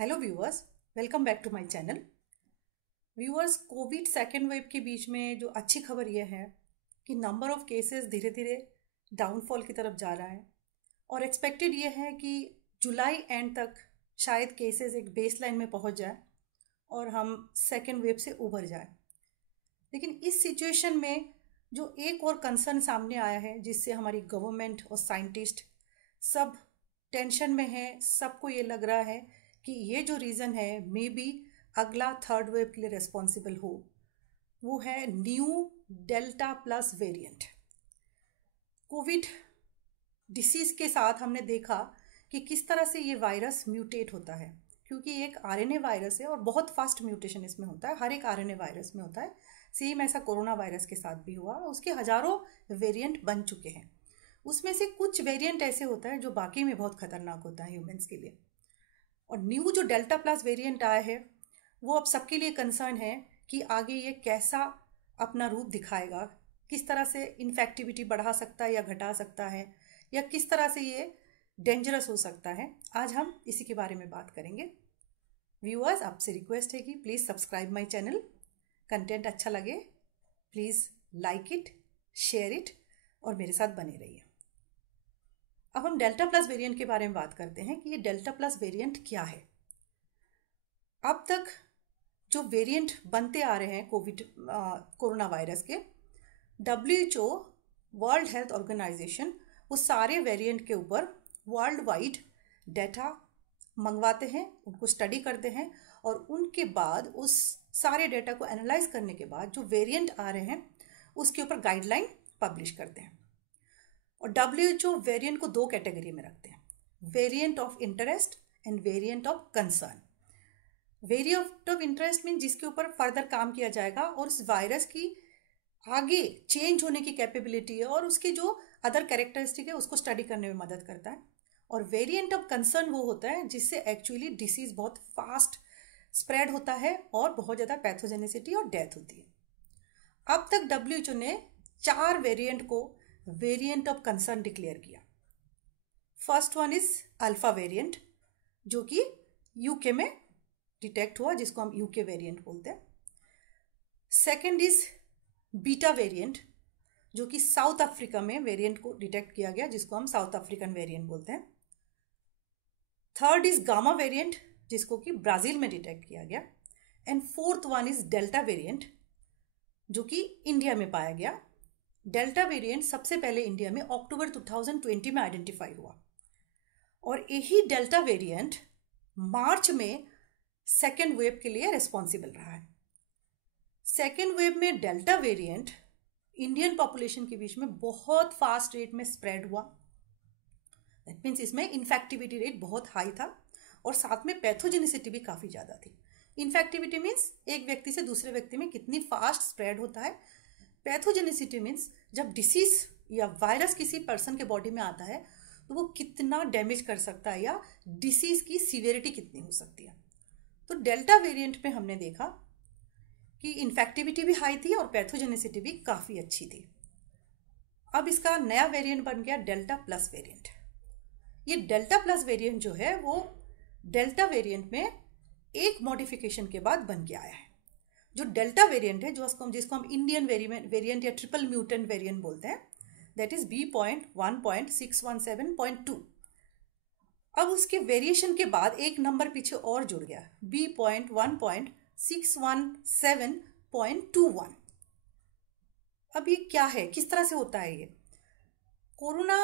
Hello viewers, welcome back to my channel. Viewers, covid second wave के बीच में जो अच्छी खबर यह है कि नंबर ऑफ केसेस धीरे धीरे डाउनफॉल की तरफ जा रहा है और एक्सपेक्टेड ये है कि जुलाई एंड तक शायद केसेस एक बेस लाइन में पहुंच जाए और हम सेकेंड वेव से उभर जाए। लेकिन इस सिचुएशन में जो एक और कंसर्न सामने आया है जिससे हमारी गवर्नमेंट और साइंटिस्ट सब टेंशन में है, सबको ये लग रहा है कि ये जो रीज़न है मे बी अगला थर्ड वेव के लिए रिस्पॉन्सिबल हो, वो है new delta plus variant. Covid disease के साथ हमने देखा कि किस तरह से ये वायरस म्यूटेट होता है, क्योंकि एक आरएनए वायरस है और बहुत फास्ट म्यूटेशन इसमें होता है, हर एक आरएनए वायरस में होता है। सेम ऐसा कोरोना वायरस के साथ भी हुआ, उसके हज़ारों वेरिएंट बन चुके हैं। उसमें से कुछ वेरिएंट ऐसे होता है जो बाकी में बहुत खतरनाक होता है ह्यूमंस के लिए। और न्यू जो डेल्टा प्लस वेरिएंट आया है वो अब सबके लिए कंसर्न है कि आगे ये कैसा अपना रूप दिखाएगा, किस तरह से इन्फेक्टिविटी बढ़ा सकता है या घटा सकता है, या किस तरह से ये डेंजरस हो सकता है। आज हम इसी के बारे में बात करेंगे। व्यूअर्स, आपसे रिक्वेस्ट है कि please subscribe my channel. Content अच्छा लगे please like it, share it और मेरे साथ बने रहिए। अब हम डेल्टा प्लस वेरिएंट के बारे में बात करते हैं कि ये डेल्टा प्लस वेरिएंट क्या है। अब तक जो वेरिएंट बनते आ रहे हैं कोरोना वायरस के, WHO वर्ल्ड हेल्थ ऑर्गेनाइजेशन वो सारे वेरिएंट के ऊपर वर्ल्ड वाइड डेटा मंगवाते हैं, उनको स्टडी करते हैं और उनके बाद उस सारे डेटा को एनालाइज करने के बाद जो वेरिएंट आ रहे हैं उसके ऊपर गाइडलाइन पब्लिश करते हैं। और WHO वेरिएंट को दो कैटेगरी में रखते हैं, variant of interest end variant of concern. Variant of interest mean जिसके ऊपर फर्दर काम किया जाएगा और उस वायरस की आगे चेंज होने की कैपेबिलिटी है और उसके जो अदर कैरेक्टरिस्टिक है उसको स्टडी करने में मदद करता है। और वेरिएंट ऑफ कंसर्न वो होता है जिससे एक्चुअली डिसीज बहुत फास्ट स्प्रेड होता है और बहुत ज़्यादा पैथोजेनिसिटी और डेथ होती है। अब तक WHO ने 4 वेरिएंट को वेरिएंट ऑफ कंसर्न डिक्लेयर किया। First one is alpha variant जो कि यूके में डिटेक्ट हुआ, जिसको हम यूके वेरिएंट बोलते हैं। सेकेंड इज बीटा वेरिएंट जो कि साउथ अफ्रीका में वेरिएंट को डिटेक्ट किया गया, जिसको हम साउथ अफ्रीकन वेरिएंट बोलते हैं। थर्ड इज गामा वेरिएंट जिसको कि ब्राज़ील में डिटेक्ट किया गया। And fourth one is delta variant जो कि इंडिया में पाया गया। डेल्टा वेरिएंट सबसे पहले इंडिया में अक्टूबर 2020 में आइडेंटिफाई हुआ और यही डेल्टा वेरिएंट मार्च में सेकेंड वेव के लिए रिस्पॉन्सिबल रहा है। सेकेंड वेव में डेल्टा वेरिएंट इंडियन पॉपुलेशन के बीच में बहुत फास्ट रेट में स्प्रेड हुआ। दैट मीन्स इसमें इन्फेक्टिविटी रेट बहुत हाई था और साथ में पैथोजेनिसिटी भी काफ़ी ज़्यादा थी। इन्फेक्टिविटी मीन्स एक व्यक्ति से दूसरे व्यक्ति में कितनी फास्ट स्प्रेड होता है। पैथोजेनिसिटी मीन्स जब डिसीज या वायरस किसी पर्सन के बॉडी में आता है तो वो कितना डैमेज कर सकता है या डिसीज की सीवियरिटी कितनी हो सकती है। तो डेल्टा वेरिएंट में हमने देखा कि इन्फेक्टिविटी भी हाई थी और पैथोजेनिसिटी भी काफ़ी अच्छी थी। अब इसका नया वेरिएंट बन गया डेल्टा प्लस वेरिएंट। ये डेल्टा प्लस वेरिएंट जो है वो डेल्टा वेरिएंट में एक मॉडिफिकेशन के बाद बन के आया है। जो डेल्टा वेरिएंट है जिसको हम इंडियन वेरिएंट या ट्रिपल म्यूटेंट वेरिएंट बोलते हैं, दैट इज B.1.617.2। अब उसके वेरिएशन के बाद एक नंबर पीछे और जुड़ गया, B.1.617.21। अब ये क्या है, किस तरह से होता है ये? कोरोना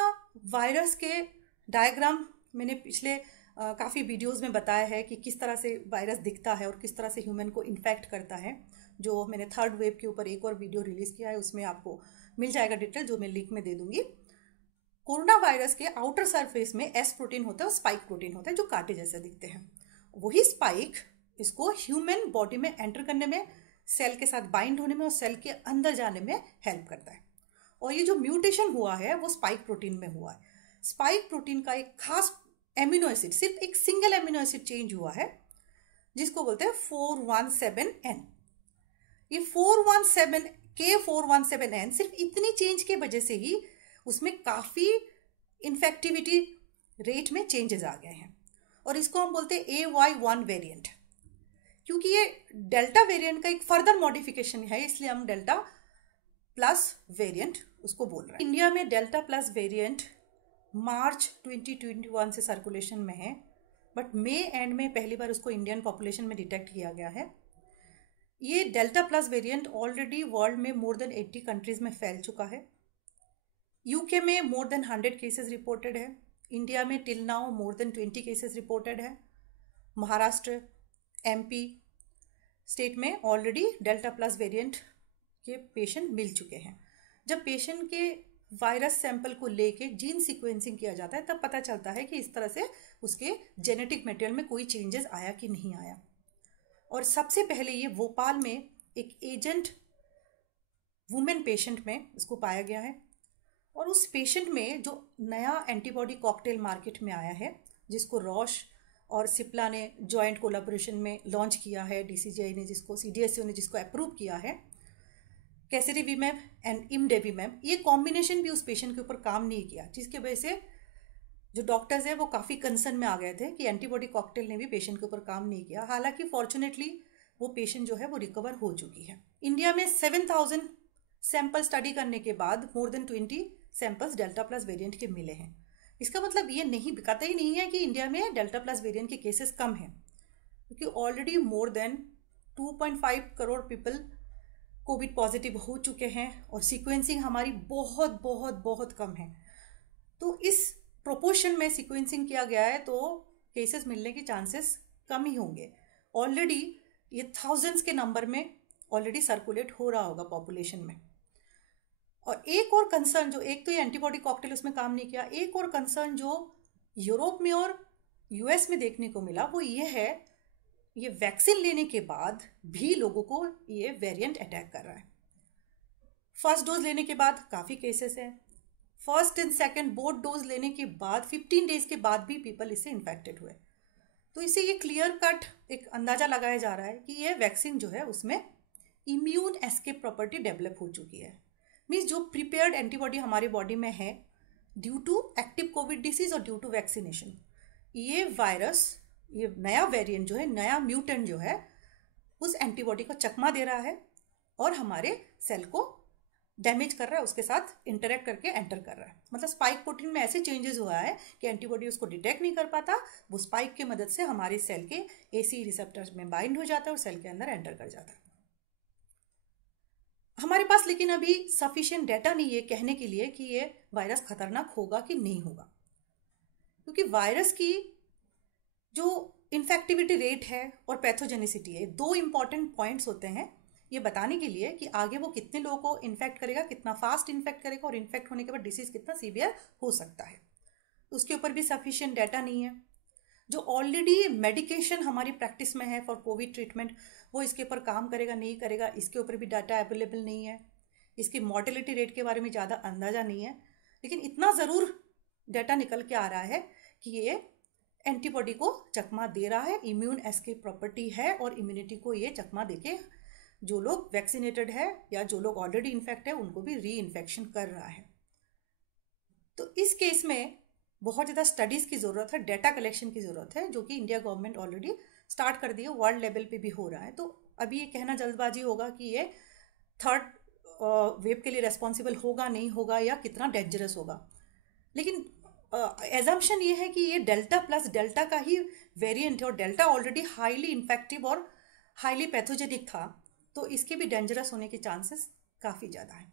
वायरस के डायग्राम मैंने पिछले काफ़ी वीडियोस में बताया है कि किस तरह से वायरस दिखता है और किस तरह से ह्यूमन को इन्फेक्ट करता है। जो मैंने थर्ड वेव के ऊपर एक और वीडियो रिलीज़ किया है, उसमें आपको मिल जाएगा डिटेल, जो मैं लिंक में दे दूंगी। कोरोना वायरस के आउटर सरफेस में एस प्रोटीन होता है और स्पाइक प्रोटीन होता है जो कांटे जैसे दिखते हैं। वही स्पाइक इसको ह्यूमन बॉडी में एंटर करने में, सेल के साथ बाइंड होने में और सेल के अंदर जाने में हेल्प करता है। और ये जो म्यूटेशन हुआ है वो स्पाइक प्रोटीन में हुआ है। स्पाइक प्रोटीन का एक खास एमिनो एसिड, सिर्फ एक सिंगल एमिनो एसिड चेंज हुआ है जिसको बोलते हैं 417N। ये 417K417N सिर्फ इतनी चेंज के वजह से ही उसमें काफ़ी इन्फेक्टिविटी रेट में चेंजेस आ गए हैं। और इसको हम बोलते हैं AY1 वेरिएंट, क्योंकि ये डेल्टा वेरिएंट का एक फर्दर मॉडिफिकेशन है, इसलिए हम डेल्टा प्लस वेरिएंट उसको बोल रहे हैं। इंडिया में डेल्टा प्लस वेरिएंट मार्च 2021 से सर्कुलेशन में है, बट मई एंड में पहली बार उसको इंडियन पॉपुलेशन में डिटेक्ट किया गया है। ये delta plus variant already world में मोर देन 80 कंट्रीज में फैल चुका है। यूके में मोर देन 100 केसेस रिपोर्टेड है। इंडिया में till now more than 20 cases reported है। महाराष्ट्र, MP स्टेट में ऑलरेडी डेल्टा प्लस वेरिएंट के पेशेंट मिल चुके हैं। जब पेशेंट के वायरस सैंपल को लेके जीन सीक्वेंसिंग किया जाता है तब पता चलता है कि इस तरह से उसके जेनेटिक मटेरियल में कोई चेंजेस आया कि नहीं आया। और सबसे पहले ये भोपाल में एक एजेंट वुमेन पेशेंट में इसको पाया गया है, और उस पेशेंट में जो नया एंटीबॉडी कॉकटेल मार्केट में आया है, जिसको रॉश और सिप्ला ने जॉइंट कोलैबोरेशन में लॉन्च किया है, DCGI ने जिसको, CDSCO ने जिसको अप्रूव किया है, कैसेरिवीमैब एंड इमडेविमैब, ये कॉम्बिनेशन भी उस पेशेंट के ऊपर काम नहीं किया, जिसकी वजह से जो डॉक्टर्स है वो काफ़ी कंसर्न में आ गए थे कि एंटीबॉडी कॉकटेल ने भी पेशेंट के ऊपर काम नहीं किया। हालांकि फॉर्चुनेटली वो पेशेंट जो है वो रिकवर हो चुकी है। इंडिया में 7000 सैंपल स्टडी करने के बाद more than 20 samples delta plus variant के मिले हैं। इसका मतलब ये नहीं कतई नहीं है कि इंडिया में डेल्टा प्लस वेरिएंट के केसेस कम हैं, क्योंकि already more than 2.5 crore people Covid positive हो चुके हैं और सीक्वेंसिंग हमारी बहुत बहुत बहुत कम है। तो इस प्रोपोर्शन में सीक्वेंसिंग किया गया है तो केसेस मिलने के चांसेस कम ही होंगे। ऑलरेडी ये थाउजेंड्स के नंबर में ऑलरेडी सर्कुलेट हो रहा होगा पॉपुलेशन में। और एक और कंसर्न जो, एक तो ये एंटीबॉडी कॉकटेल उसमें काम नहीं किया, एक और कंसर्न जो यूरोप में और US में देखने को मिला वो ये है, ये वैक्सीन लेने के बाद भी लोगों को ये वेरिएंट अटैक कर रहा है। फर्स्ट डोज लेने के बाद काफ़ी केसेस हैं, first and second both dose लेने के बाद 15 डेज के बाद भी पीपल इससे इन्फेक्टेड हुए। तो इससे ये क्लियर कट एक अंदाज़ा लगाया जा रहा है कि ये वैक्सीन जो है उसमें इम्यून एस्केप प्रॉपर्टी डेवलप हो चुकी है। मीन्स जो प्रिपेयर्ड एंटीबॉडी हमारे बॉडी में है due to active covid disease और ड्यू टू वैक्सीनेशन, ये वायरस, ये नया वेरिएंट जो है, नया म्यूटेंट जो है, उस एंटीबॉडी को चकमा दे रहा है और हमारे सेल को डैमेज कर रहा है, उसके साथ इंटरेक्ट करके एंटर कर रहा है। मतलब स्पाइक प्रोटीन में ऐसे चेंजेस हुआ है कि एंटीबॉडी उसको डिटेक्ट नहीं कर पाता, वो स्पाइक की मदद से हमारे सेल के ACE रिसेप्टर्स में बाइंड हो जाता है और सेल के अंदर एंटर कर जाता है। हमारे पास लेकिन अभी सफिशिएंट डेटा नहीं है कहने के लिए कि ये वायरस खतरनाक होगा कि नहीं होगा, क्योंकि वायरस की जो इन्फेक्टिविटी रेट है और पैथोजेनिसिटी है, दो इंपॉर्टेंट पॉइंट्स होते हैं ये बताने के लिए कि आगे वो कितने लोगों को इन्फेक्ट करेगा, कितना फास्ट इन्फेक्ट करेगा और इन्फेक्ट होने के बाद डिसीज कितना सीवियर हो सकता है। उसके ऊपर भी सफिशिएंट डेटा नहीं है। जो ऑलरेडी मेडिकेशन हमारी प्रैक्टिस में है फॉर कोविड ट्रीटमेंट, वो इसके ऊपर काम करेगा नहीं करेगा, इसके ऊपर भी डाटा अवेलेबल नहीं है। इसकी मॉर्टेलिटी रेट के बारे में ज़्यादा अंदाज़ा नहीं है, लेकिन इतना ज़रूर डाटा निकल के आ रहा है कि ये एंटीबॉडी को चकमा दे रहा है, इम्यून एस्केप प्रॉपर्टी है और इम्यूनिटी को ये चकमा देके जो लोग वैक्सीनेटेड है या जो लोग ऑलरेडी इन्फेक्ट है उनको भी री इन्फेक्शन कर रहा है। तो इस केस में बहुत ज़्यादा स्टडीज़ की ज़रूरत है, डेटा कलेक्शन की ज़रूरत है, जो कि इंडिया गवर्नमेंट ऑलरेडी स्टार्ट कर दी है, वर्ल्ड लेवल पे भी हो रहा है। तो अभी ये कहना जल्दबाजी होगा कि ये थर्ड वेव के लिए रेस्पॉन्सिबल होगा नहीं होगा या कितना डेंजरस होगा, लेकिन एजम्पशन ये है कि ये डेल्टा प्लस डेल्टा का ही वेरिएंट है और डेल्टा ऑलरेडी हाईली इन्फेक्टिव और हाईली पैथोजेनिक था, तो इसके भी डेंजरस होने के चांसेस काफ़ी ज़्यादा हैं।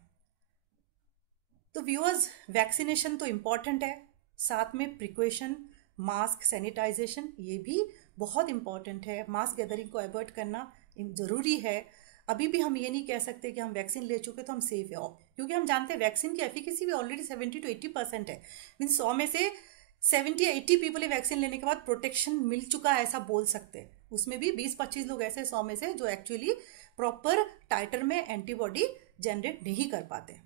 तो व्यूअर्स, वैक्सीनेशन तो इम्पॉर्टेंट है, साथ में प्रिकॉशन, मास्क, सैनिटाइजेशन ये भी बहुत इम्पॉर्टेंट है। मास्क गैदरिंग को अवॉइड करना ज़रूरी है। अभी भी हम ये नहीं कह सकते कि हम वैक्सीन ले चुके तो हम सेफ है, क्योंकि हम जानते हैं वैक्सीन की एफिकेसी भी ऑलरेडी 70 to 80% है। मीन्स 100 में से 70-80 पीपल ये वैक्सीन लेने के बाद प्रोटेक्शन मिल चुका है, ऐसा बोल सकते हैं। उसमें भी 20-25 लोग ऐसे 100 में से जो एक्चुअली प्रॉपर टाइटर में एंटीबॉडी जनरेट नहीं कर पाते।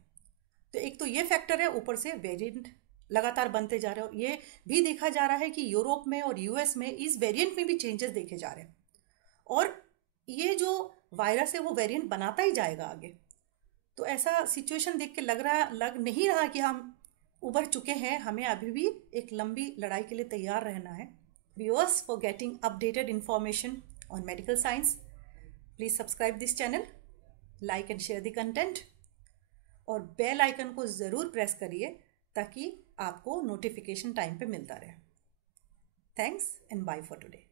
तो एक तो ये फैक्टर है, ऊपर से वेरिएंट लगातार बनते जा रहे हो। ये भी देखा जा रहा है कि यूरोप में और US में इस वेरिएंट में भी चेंजेस देखे जा रहे हैं और ये जो वायरस है वो वेरिएंट बनाता ही जाएगा आगे। तो ऐसा सिचुएशन देख के लग नहीं रहा कि हम उबर चुके हैं। हमें अभी भी एक लंबी लड़ाई के लिए तैयार रहना है। Viewers, for getting updated information on medical science, please subscribe this channel, like and share the content और बेल आइकन को ज़रूर प्रेस करिए ताकि आपको नोटिफिकेशन टाइम पे मिलता रहे. Thanks and bye for today.